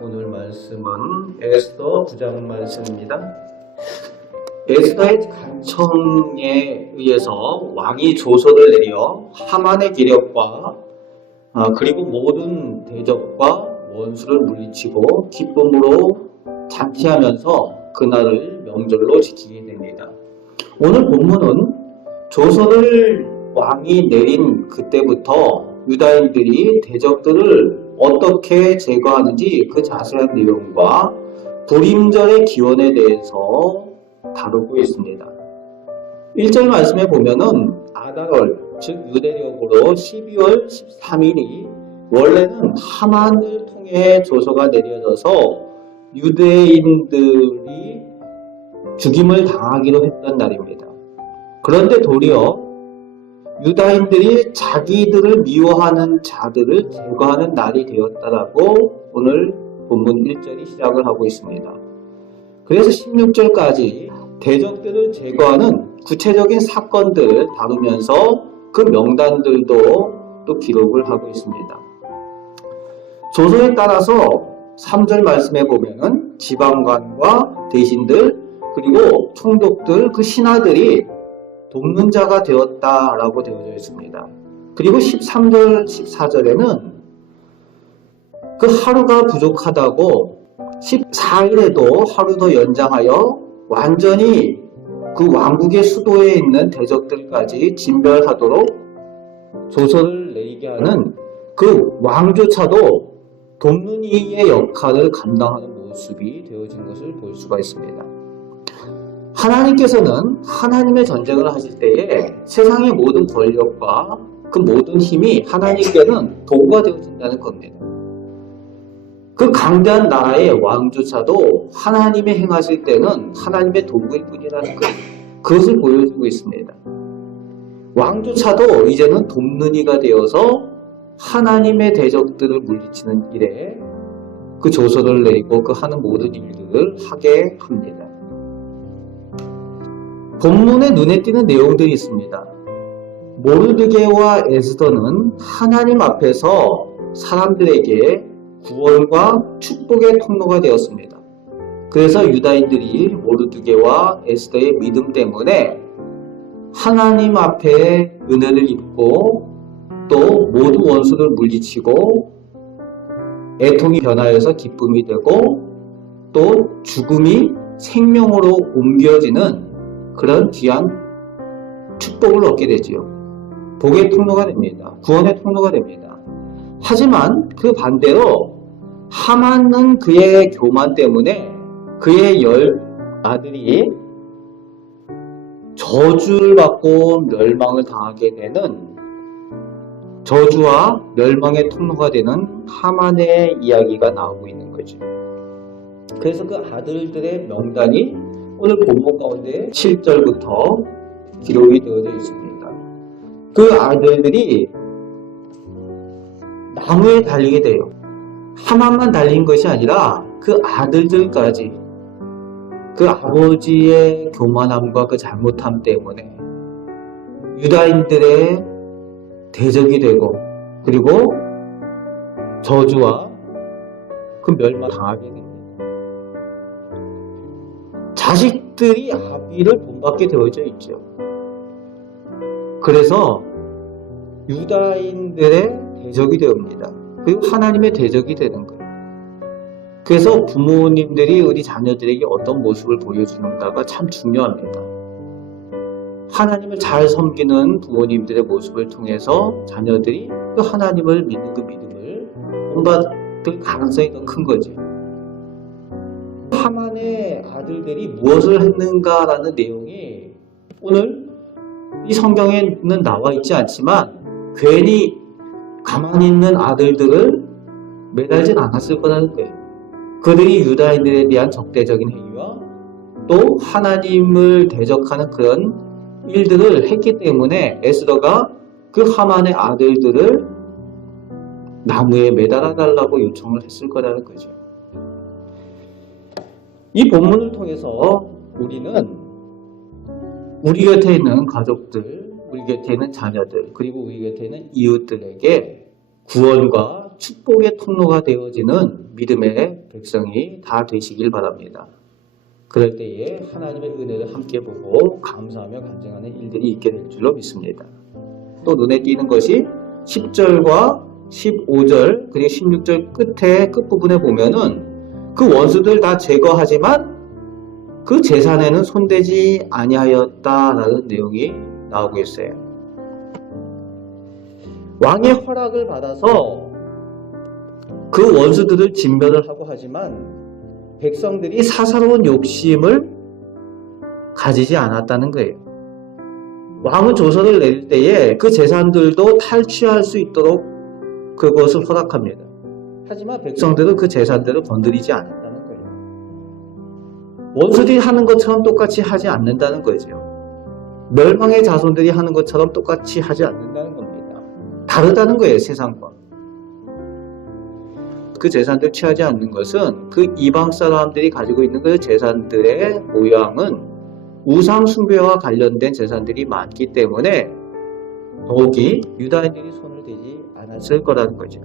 오늘 말씀은 에스더 9장 말씀입니다. 에스더의 간청에 의해서 왕이 조서를 내려 하만의 기력과 그리고 모든 대적과 원수를 물리치고 기쁨으로 잔치하면서 그날을 명절로 지키게 됩니다. 오늘 본문은 조서를 왕이 내린 그때부터 유다인들이 대적들을 어떻게 제거하는지 그 자세한 내용과 불임절의 기원에 대해서 다루고 있습니다. 1절 말씀에 보면은 아달월, 즉 유대력으로 12월 13일이 원래는 하만을 통해 조서가 내려져서 유대인들이 죽임을 당하기로 했던 날입니다. 그런데 도리어 유다인들이 자기들을 미워하는 자들을 제거하는 날이 되었다라고 오늘 본문 1절이 시작을 하고 있습니다. 그래서 16절까지 대적들을 제거하는 구체적인 사건들을 다루면서 그 명단들도 또 기록을 하고 있습니다. 조서에 따라서 3절 말씀에 보면은 지방관과 대신들 그리고 총독들 그 신하들이 돕는 자가 되었다라고 되어져 있습니다. 그리고 13절, 14절에는 그 하루가 부족하다고 14일에도 하루 더 연장하여 완전히 그 왕국의 수도에 있는 대적들까지 진멸하도록 조서를 내리게 하는 그 왕조차도 돕는 이의 역할을 감당하는 모습이 되어진 것을 볼 수가 있습니다. 하나님께서는 하나님의 전쟁을 하실 때에 세상의 모든 권력과 그 모든 힘이 하나님께는 도구가 되어진다는 겁니다. 그 강대한 나라의 왕조차도 하나님의 행하실 때는 하나님의 도구일 뿐이라는 것, 그것을 보여주고 있습니다. 왕조차도 이제는 돕는 이가 되어서 하나님의 대적들을 물리치는 일에 그 조서를 내리고 그 하는 모든 일들을 하게 합니다. 본문에 눈에 띄는 내용들이 있습니다. 모르드게와 에스더는 하나님 앞에서 사람들에게 구원과 축복의 통로가 되었습니다. 그래서 유다인들이 모르드게와 에스더의 믿음 때문에 하나님 앞에 은혜를 입고 또 모든 원수를 물리치고 애통이 변하여서 기쁨이 되고 또 죽음이 생명으로 옮겨지는 그런 귀한 축복을 얻게 되지요. 복의 통로가 됩니다. 구원의 통로가 됩니다. 하지만 그 반대로 하만은 그의 교만 때문에 그의 10 아들이 저주를 받고 멸망을 당하게 되는 저주와 멸망의 통로가 되는 하만의 이야기가 나오고 있는 거죠. 그래서 그 아들들의 명단이 오늘 본문 가운데 7절부터 기록이 되어져 있습니다. 그 아들들이 나무에 달리게 돼요. 하만만 달린 것이 아니라 그 아들들까지 그 아버지의 교만함과 그 잘못함 때문에 유다인들의 대적이 되고 그리고 저주와 그 멸망당하게 됩니다. 자식들이 아비를 본받게 되어져 있죠. 그래서 유다인들의 대적이 되옵니다. 그리고 하나님의 대적이 되는 거예요. 그래서 부모님들이 우리 자녀들에게 어떤 모습을 보여주는가가 참 중요합니다. 하나님을 잘 섬기는 부모님들의 모습을 통해서 자녀들이 그 하나님을 믿는 그 믿음을 본받을 가능성이 더 큰 거죠. 하만의 아들들이 무엇을 했는가라는 내용이 오늘 이 성경에는 나와 있지 않지만 괜히 가만히 있는 아들들을 매달진 않았을 거라는 거예요. 그들이 유다인들에 대한 적대적인 행위와 또 하나님을 대적하는 그런 일들을 했기 때문에 에스더가 그 하만의 아들들을 나무에 매달아 달라고 요청을 했을 거라는 거죠. 이 본문을 통해서 우리는 우리 곁에 있는 가족들, 우리 곁에 있는 자녀들, 그리고 우리 곁에 있는 이웃들에게 구원과 축복의 통로가 되어지는 믿음의 백성이 다 되시길 바랍니다. 그럴 때에 하나님의 은혜를 함께 보고 감사하며 간증하는 일들이 있게 될 줄로 믿습니다. 또 눈에 띄는 것이 10절과 15절 그리고 16절 끝부분에 보면은 그 원수들 다 제거하지만 그 재산에는 손대지 아니하였다라는 내용이 나오고 있어요. 왕의 허락을 받아서 그 원수들을 진멸을 하고 하지만 백성들이 사사로운 욕심을 가지지 않았다는 거예요. 왕은 조서를 내릴 때에 그 재산들도 탈취할 수 있도록 그것을 허락합니다. 하지만 백성들은 그 재산들을 건드리지 않았다는 거예요. 원수들이 하는 것처럼 똑같이 하지 않는다는 거죠. 멸망의 자손들이 하는 것처럼 똑같이 하지 않는다는 겁니다. 다르다는 거예요, 세상과. 그 재산들을 취하지 않는 것은 그 이방 사람들이 가지고 있는 그 재산들의 모양은 우상 숭배와 관련된 재산들이 많기 때문에 더욱이 유다인들이 손을 대지 않았을 거라는 거죠.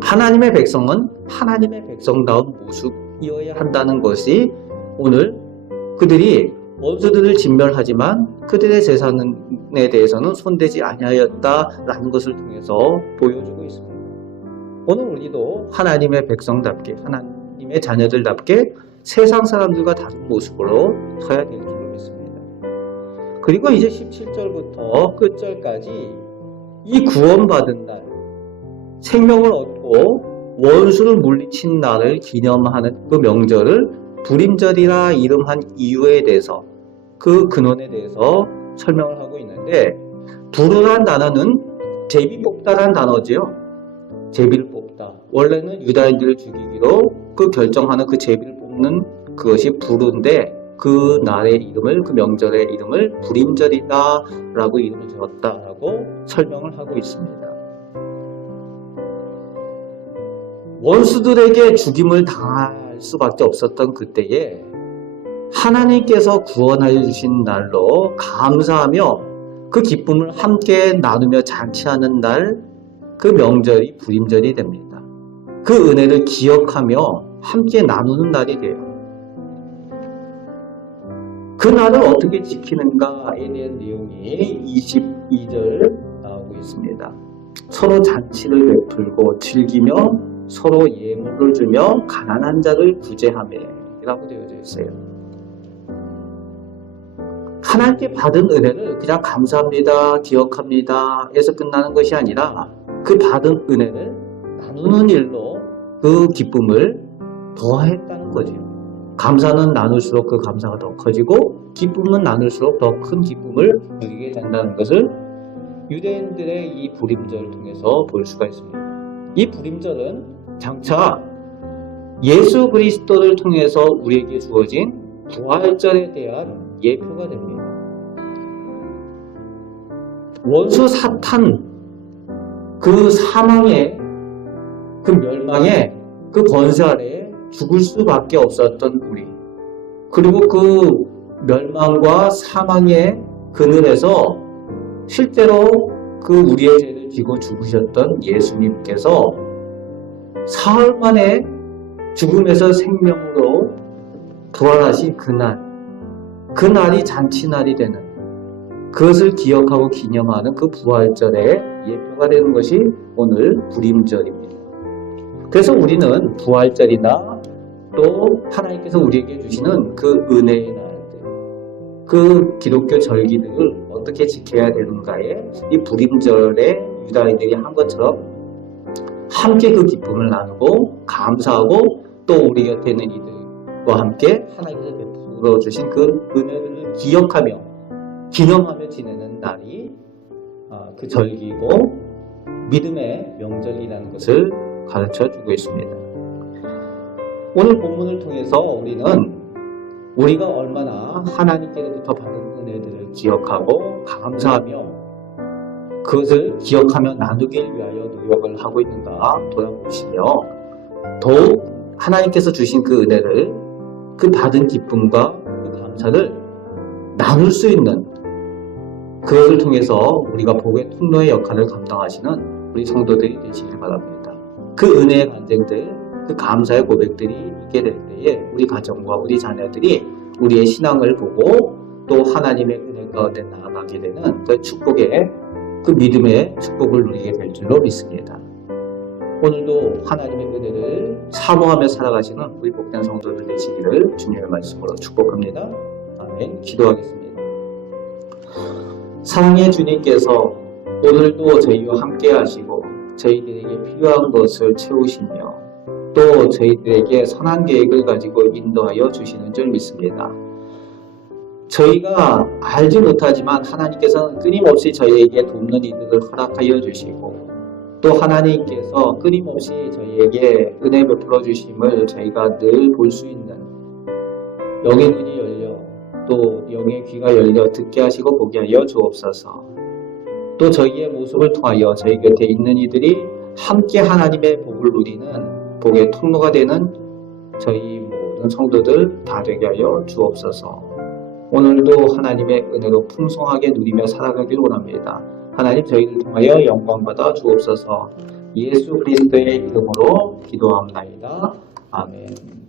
하나님의 백성은 하나님의 백성다운 모습이어야 한다는 것이 오늘 그들이 원수들을 진멸하지만 그들의 재산에 대해서는 손대지 아니하였다라는 것을 통해서 보여주고 있습니다. 오늘 우리도 하나님의 백성답게 하나님의 자녀들답게 세상 사람들과 다른 모습으로 서야 될 줄로 믿습니다. 그리고 이제 17절부터 끝절까지 이 구원받은 날, 생명을 얻고 원수를 물리친 날을 기념하는 그 명절을 불임절이라 이름한 이유에 대해서 그 근원에 대해서 설명을 하고 있는데 불이란 단어는 제비 뽑다라는 단어죠. 제비를 뽑다. 원래는 유다인들을 죽이기로 그 결정하는 그 제비를 뽑는 그것이 불인데 그 날의 이름을 그 명절의 이름을 불임절이다 라고 이름을 지었다라고 설명을 하고 있습니다. 원수들에게 죽임을 당할 수밖에 없었던 그때에 하나님께서 구원하여 주신 날로 감사하며 그 기쁨을 함께 나누며 잔치하는 날 그 명절이 불임절이 됩니다. 그 은혜를 기억하며 함께 나누는 날이 돼요. 그 날을 어떻게 지키는가에 대한 내용이 22절 나오고 있습니다. 서로 잔치를 베풀고 즐기며 서로 예물을 주며 가난한 자를 구제하며 라고 되어져 있어요. 하나님께 받은 은혜를 그냥 감사합니다, 기억합니다 해서 끝나는 것이 아니라 그 받은 은혜를 나누는 일로 그 기쁨을 더했다는 거죠. 감사는 나눌수록 그 감사가 더 커지고 기쁨은 나눌수록 더 큰 기쁨을 누리게 된다는 것을 유대인들의 이 불임절을 통해서 볼 수가 있습니다. 이 불임절은 장차 예수 그리스도를 통해서 우리에게 주어진 부활절에 대한 예표가 됩니다. 원수 사탄 그 사망의 그 멸망의 그 권세 아래에 죽을 수밖에 없었던 우리, 그리고 그 멸망과 사망의 그늘에서 실제로 그 우리의 죄를 지고 죽으셨던 예수님께서 사흘 만에 죽음에서 생명으로 부활하신 그날이 잔치날이 되는, 그것을 기억하고 기념하는 그 부활절의 예표가 되는 것이 오늘 불임절입니다. 그래서 우리는 부활절이나 또 하나님께서 우리에게 주시는 그 은혜의 날들, 그 기독교 절기들을 어떻게 지켜야 되는가에 이 불임절에 유다인들이 한 것처럼 함께 그 기쁨을 나누고 감사하고 또 우리 곁에 있는 이들과 함께 하나님께서 베풀어 주신 그 은혜를 기억하며 기념하며 지내는 날이 그 절기고 믿음의 명절이라는 것을 가르쳐주고 있습니다. 오늘 본문을 통해서 우리는 우리가 얼마나 하나님께로부터 받은 은혜들을 기억하고 감사하며 그것을 기억하며 나누길 위하여 노력을 하고 있는가 돌아보시며 더욱 하나님께서 주신 그 은혜를, 그 받은 기쁨과 그 감사를 나눌 수 있는, 그것을 통해서 우리가 복의 통로의 역할을 감당하시는 우리 성도들이 되시길 바랍니다. 그 은혜의 간증들, 그 감사의 고백들이 있게 될 때에 우리 가정과 우리 자녀들이 우리의 신앙을 보고 또 하나님의 은혜 가운데 나아가게 되는 그 축복의, 그 믿음의 축복을 누리게 될 줄로 믿습니다. 오늘도 하나님의 은혜를 사모하며 살아가시는 우리 복된 성도들 되시기를 주님의 말씀으로 축복합니다. 아멘. 기도하겠습니다. 사랑의 주님께서 오늘도 저희와 함께 하시고 저희들에게 필요한 것을 채우시며 또 저희들에게 선한 계획을 가지고 인도하여 주시는 줄 믿습니다. 저희가 알지 못하지만 하나님께서는 끊임없이 저희에게 돕는 이들을 허락하여 주시고 또 하나님께서 끊임없이 저희에게 은혜 베풀어 주심을 저희가 늘 볼 수 있는 영의 눈이 열려 또 영의 귀가 열려 듣게 하시고 보게 하여 주옵소서. 또 저희의 모습을 통하여 저희 곁에 있는 이들이 함께 하나님의 복을 누리는 복의 통로가 되는 저희 모든 성도들 다 되게 하여 주옵소서. 오늘도 하나님의 은혜로 풍성하게 누리며 살아가길 원합니다. 하나님 저희를 통하여 영광 받아 주옵소서. 예수 그리스도의 이름으로 기도합나이다. 아멘.